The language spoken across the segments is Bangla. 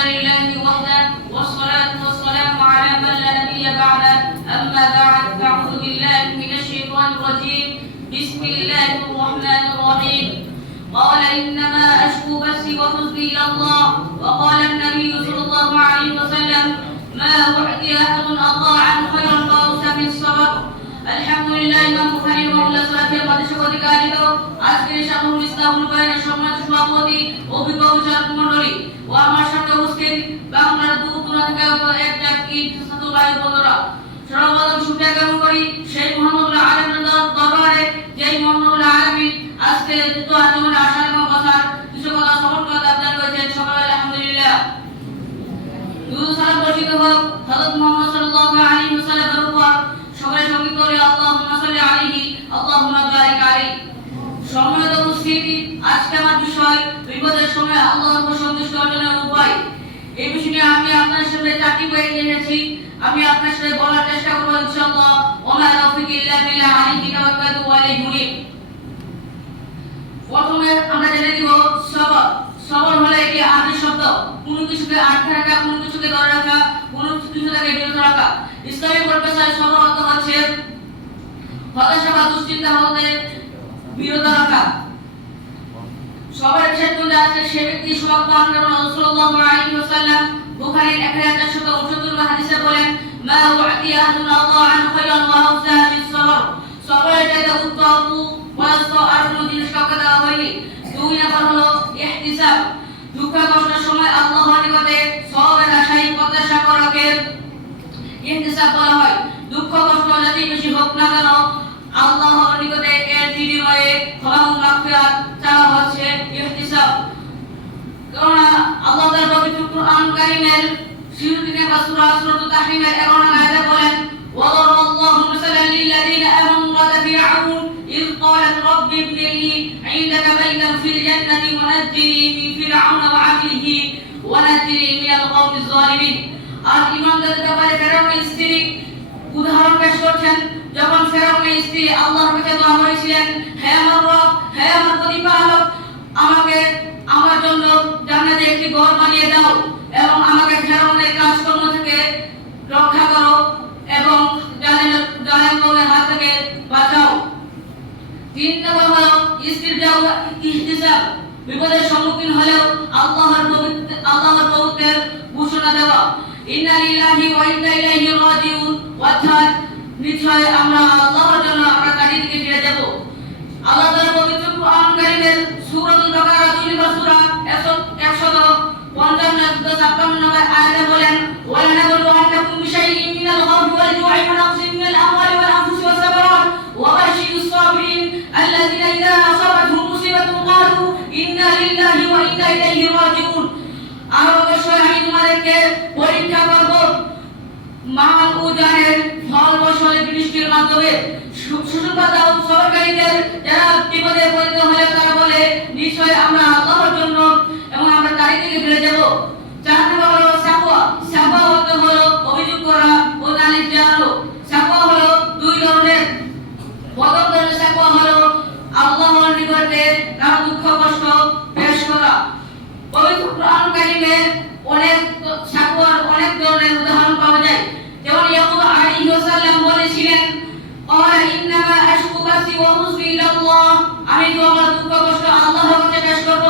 لله وحده والصلاة والسلام على من لا نبي بعده أما بعد فأعوذ بالله من الشيطان الرجيم بسم الله الرحمن الرحيم قال إنما أشكو بثي وحزني إلى الله وقال النبي صلى الله عليه وسلم ما أعطي أحد أطاعا خيرا فأوسع من الصبر আলহামদুলিল্লাহ ইমাম বুখারী রাহিমাহুল্লাহ সালাতের বাদেশে অধিকারিত আজকের শাহুল ইসলামুল বায়ানের সম্মানিত সভাপতি অভিভাবক মণ্ডলী ও আমার সাথে উপস্থিত বাংলার দূর দূরান্ত থেকে এক জাতি ছাত্র ভাই বোনেরা সর্বপ্রথম শুকরিয়া জ্ঞাপন করি সেই মুহাম্মদুল আলামিনের দরবারে যেই মুহাম্মদুল আলামিন আজকে যত আজমনে আসার এবং বসার কিছু কথা শ্রবণ করে দাবদান করেছেন সবাই আলহামদুলিল্লাহ দুরূদ সালাম বর্ষিত হোক হযরত মুহাম্মদ সাল্লাল্লাহু আলাইহি ওয়াসাল্লামের উপর সবাই সঙ্গী করে আল্লাহুম্মা সাল্লি আলাইহি আল্লাহুম্মা বারিক আলাইহি সম্মানিত উপস্থিতি আজকে আমার বিষয় বিপদের সময় আল্লাহর সন্তুষ্টি অর্জনের উপায় এই বিষয়ে আমি আপনার সাথে চারটি পয়েন্ট নিয়ে এসেছি আমি আপনার সাথে বলার চেষ্টা করব ইনশাআল্লাহ ওয়া মা তাওফীক ইল্লা বিল্লাহ আলাইহি তাওয়াক্কালতু ওয়া ইলাইহি মুনীব প্রথমে আমরা জেনে নিব সবর সবর হলো একটি আরবি শব্দ কোনো কিছুকে আটকে রাখা কোনো কিছুকে ধরে রাখা কোনো কিছু থেকে বিরত রাখা ইসলামী পরিভাষায় সবর অর্থ হচ্ছে হতাশা বা দুশ্চিন্তা হতে বিরত রাখা সবরের ক্ষেত্রে আছে সে ব্যক্তি সুবহান রাসূলুল্লাহ আলাইহি ওয়াসাল্লাম বুখারীর 1469 হাদিসে বলেন মা উ'তি আহাদুন আতাআন খায়রান ওয়া আফসা মিস সবর সবরের চাইতে উত্তম ওয়াস্ত আর কোন জিনিস কাউকে দেওয়া হয়নি দুই নাম্বার হলো ইহতিসাব দুঃখ কষ্টের সময় আল্লাহর নিকটে সওয়াবের আশায় প্রত্যাশা করাকে ইহতিসাব বলা হয় দুঃখ কষ্ট যতই বেশি হোক না কেন আল্লাহর নিকটে এর বিনিময়ে ক্ষমা ও মাগফিরাত চাওয়া হচ্ছে ইহতিসাব কারণ আল্লাহ তাআলা পবিত্র কুরআন কারীমের শুরুতে সূরাতুত তাহরিমের 11 নং আয়াতে বলেন وضرب الله مثلا للذين آمنوا امرأة فرعون إذ قالت رب ابن لي عندك بيتا في الجنة ونجني من فرعون وعمله ونجني من القوم الظالمين আর ইমানদার ব্যাপারে ফেরাউনের স্ত্রী উদাহরণ পেশ করছেন যখন ফেরাউনের স্ত্রী আল্লাহর কাছে দোয়া করেছিলেন হে আমার রব হে আমার প্রতিপালক আমাকে আমার জন্য জান্নাতে একটি ঘর বানিয়ে দাও এবং আমাকে ফেরাউনের কাজকর্ম থেকে রক্ষা করো এবং জালেম কওমের হাত থেকে বাঁচাও তিন নম্বর হলো ইহতিসাব বিপদের সম্মুখীন হলেও আল্লাহর পবিত্রের ঘোষণা দেওয়া ইন্না লিল্লাহি ওয়া ইন্না ইলাইহি রাজিউন অর্থাৎ নিশ্চয় আমরা আল্লাহর জন্য আমরা তারই দিকে ফিরে যাব আল্লাহ তাআলা পবিত্র কুরআন কারীমের সূরাতুল বাকারা 2 নম্বর সূরা 155 নম্বর আয়াতে বলেন ওয়া লানাবলুওয়ান্নাকুম বিশাইইন মিনাল খাউফি ওয়াল জু'i ওয়া নাকসিন মিনাল আমওয়ালি ওয়াল আনফুসি ওয়াস সামারাত ওয়া বাশশিরিস সাবিরিন আল্লাযীনা ইযা আসাবাতহুম মুসিবাতুন ক্বালু ইন্না লিল্লাহি ওয়া ইন্না ইলাইহি রাজিউন আর অবশ্যই আমি তোমাদেরকে পরীক্ষা করব মাল ও জানের ফল ফসলের বৃষ্টির মাধ্যমে সুসংবাদ দাও সরকারীদের যারা বিপদে পতিত হলে তারা বলে নিশ্চয় আমরা আল্লাহর জন্য এবং আমরা তারই দিকে ফিরে যাব চার নম্বর হলো সাকওয়া অর্থ হলো অভিযোগ করা ও নালিশ জানানো সাকওয়া হলো দুই ধরনের প্রথম ধরনের সাকওয়া হলো আল্লাহর নিকটে তার দুঃখ কষ্ট পেশ করা পবিত্র কুরআন কারীমে অনেক সাকওয়ার অনেক ধরনের উদাহরণ পাওয়া যায় যেমন ইয়াকুব আলাইহিস সালাম বলেছিলেন ক্বালা ইন্নামা আশকু বাসি ওয়া হুজনি ইলাল্লাহ আমি তো আমার দুঃখ কষ্ট আল্লাহর কাছে পেশ করব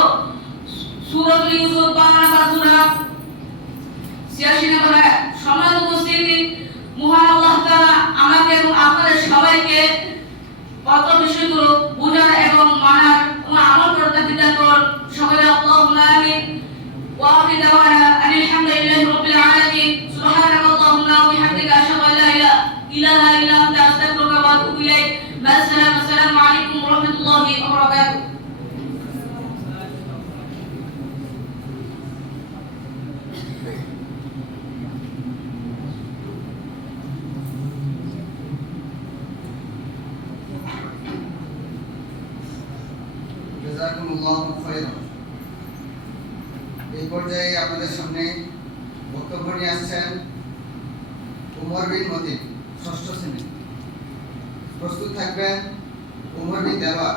সূরাতুল ইউসুফ 12 নম্বর সূরা 86 নম্বর আয়াত সম্মানিত উপস্থিতি মহান আল্লাহ তাআলা আমাকে এবং আপনাদের সবাইকে কত বিষয়গুলো বোঝার এবং মানার এবং আমল করার বিধান করুন সকলে আল্লাহুম্মা আমিন ওয়া আখির দাওয়ানা আলহামদুলিল্লাহি রাব্বিল আলামিন সুবহানাকাল্লাহুম্মা ওয়া বিহামদিকা আশহাদু আল্লা ইলাহা ইল্লা আনতা আস্তাগফিরুকা ওয়া আতুবু ইলাইক আসসালামু আলাইকুম ওয়া রাহমাতুল্লাহি ওয়া বারাকাতুহু জাযাকুমুল্লাহু খায়রান এই পর্যায়ে আপনাদের সামনে বক্তব্য নিয়ে আসছেন উমর বিন মতিন ষষ্ঠ শ্রেণী প্রস্তুত থাকবেন উমর বিন দেওয়া